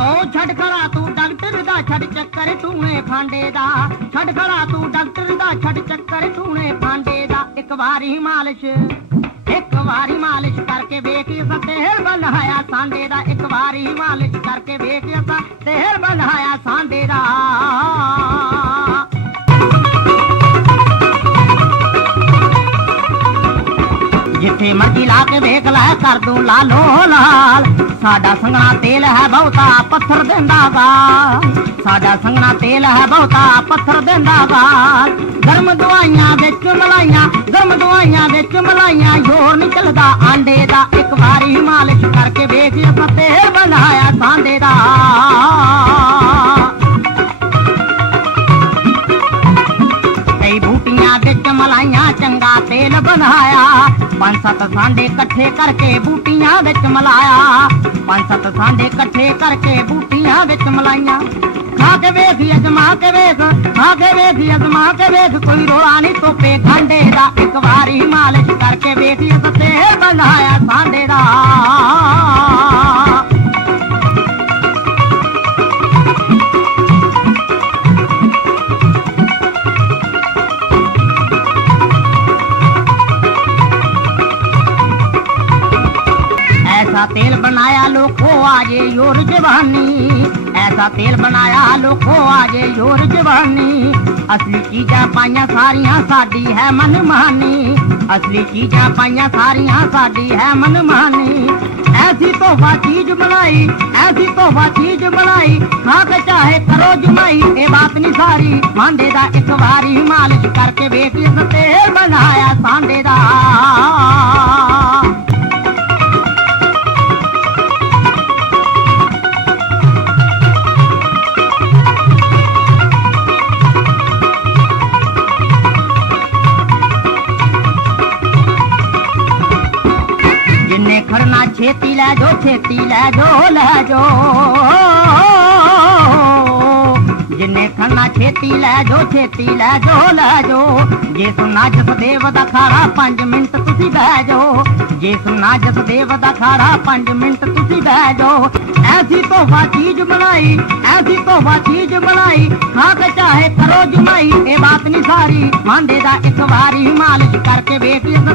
ਓ ਛੱਡ ਖੜਾ ਤੂੰ ਡਾਕਟਰ ਦਾ, ਛੱਡ ਚੱਕਰ ਟੂਣੇ ਫਾਂਡੇ ਦਾ। ਛੱਡ ਖੜਾ ਤੂੰ ਡਾਕਟਰ ਦਾ, ਛੱਡ ਚੱਕਰ ਟੂਣੇ ਫਾਂਡੇ ਦਾ। ਇੱਕ ਵਾਰੀ ਮਾਲਿਸ਼, ਇੱਕ ਵਾਰੀ ਮਾਲਿਸ਼ ਕਰਕੇ ਵੇਖ ਅਸਾਂ ਤੇਲ ਬਣਾਇਆ ਸਾਂਡੇ ਦਾ। ਇੱਕ ਵਾਰੀ ਮਾਲਿਸ਼ ਕਰਕੇ ਵੇਖ ਅਸਾਂ ਤੇਲ ਬਣਾਇਆ ਸਾਂਡੇ ਦਾ। ਜਿੱਥੇ ਮਰਜ਼ੀ ਲਾ ਕੇ ਵੇਖ ਲੈ ਕਰ ਦੂੰ ਲਾਲੋ ਲਾਲ। ਸਾਡਾ ਸੰਗਣਾ ਤੇਲ ਹੈ ਬਹੁਤਾ ਪੱਥਰ ਦਿੰਦਾ ਗਾ ਸਾਡਾ ਸੰਗਣਾ ਤੇਲ ਹੈ ਬਹੁਤਾ ਪੱਥਰ ਦਿੰਦਾ ਗਾ ਗਰਮ ਦਵਾਈਆਂ ਵਿੱਚ ਮਲਾਈਆਂ, ਗਰਮ ਦਵਾਈਆਂ ਵਿੱਚ ਮਲਾਈਆਂ। ਜ਼ੋਰ ਨਿਕਲਦਾ ਆਂਡੇ ਦਾ, ਇੱਕ ਵਾਰੀ ਮਾਲਿਸ਼ ਕਰਕੇ ਵੇਖ ਅਸਾਂ ਤੇਲ ਬਣਾਇਆ ਸਾਂਦੇ ਦਾ। ਬੂਟੀਆਂ ਵਿੱਚ ਮਲਾਈਆਂ ਚੰਗਾ ਤੇਲ ਬਣਾਇਆ। ਪੰਜ ਸੱਤ ਸਾਂਡੇ ਇਕੱਠੇ ਕਰਕੇ ਬੂਟੀਆਂ ਵਿੱਚ ਮਲਾਇਆ। ਪੰਜ ਸੱਤ ਸਾਂਡੇ ਇਕੱਠੇ ਕਰਕੇ ਬੂਟੀਆਂ ਵਿੱਚ ਮਲਾਈਆਂ। ਖਾ ਕੇ ਵੇਖ ਅਜਮਾ ਕੇ ਵੇਖ, ਖਾ ਕੇ ਵੇਖ ਅਜਮਾ ਕੇ ਵੇਖ। ਕੋਈ ਰੋਲਾ ਨਹੀਂ ਤੋਪੇ ਗਾਂਡੇ ਦਾ। ਇੱਕ ਵਾਰੀ ਮਾਲਿਸ਼ ਕਰਕੇ ਵੇਖ ਇਸ ਤੇਲ ਬਣਾਇਆ ऐसा तेल बनाया लोगो आजे योर जवानी ऐसा तेल बनाया लोगो आजे योर जवानी असली चीजां पाइयां सारियां साडी है मनमानी असली चीजां पाइयां सारियां साडी है मनमानी ऐसी तोहफा चीज बनाई ऐसी तोहफा चीज बनाई खा के चाहे करो जुमाई ये बात नहीं सारी भांडे दा एक बारी मालिश करके ਵੇਖ ਇਸ ਖੜਨਾ ਛੇਤੀ ਲੈ ਜੋ ਛੇਤੀ ਲੈ ਜੋ ਲੈ ਜੋ ਜਿੰਨੇ ਖੰਨਾ ਛੇਤੀ ਲੈ ਜੋ ਛੇਤੀ ਲੈ ਜੋ ਲੈ ਜੋ ਜੇ ਸੁਨਾ ਜਸਦੇਵ ਦਾ ਖਾਰਾ 5 ਮਿੰਟ ਤੁਸੀਂ ਬਹਿ ਜਾਓ। ਜੇ ਸੁਨਾ ਜਸਦੇਵ ਦਾ ਖਾਰਾ 5 ਮਿੰਟ ਤੁਸੀਂ ਬਹਿ ਜਾਓ। ਐਸੀ ਤੋਹਫਾ ਚੀਜ਼ ਬਣਾਈ, ਐਸੀ ਤੋਹਫਾ ਚੀਜ਼ ਬਣਾਈ। ਖਾ ਕੇ ਚਾਹੇ ਕਰੋ ਜਮਾਈ, ਇਹ ਬਾਤ ਨਹੀਂ ਸਾਰੀ। ਮਾਂਡੇ ਦਾ ਇੱਕ ਵਾਰੀ ਮਾਲਿਸ਼ ਕਰਕੇ ਵੇਖ ਇਸ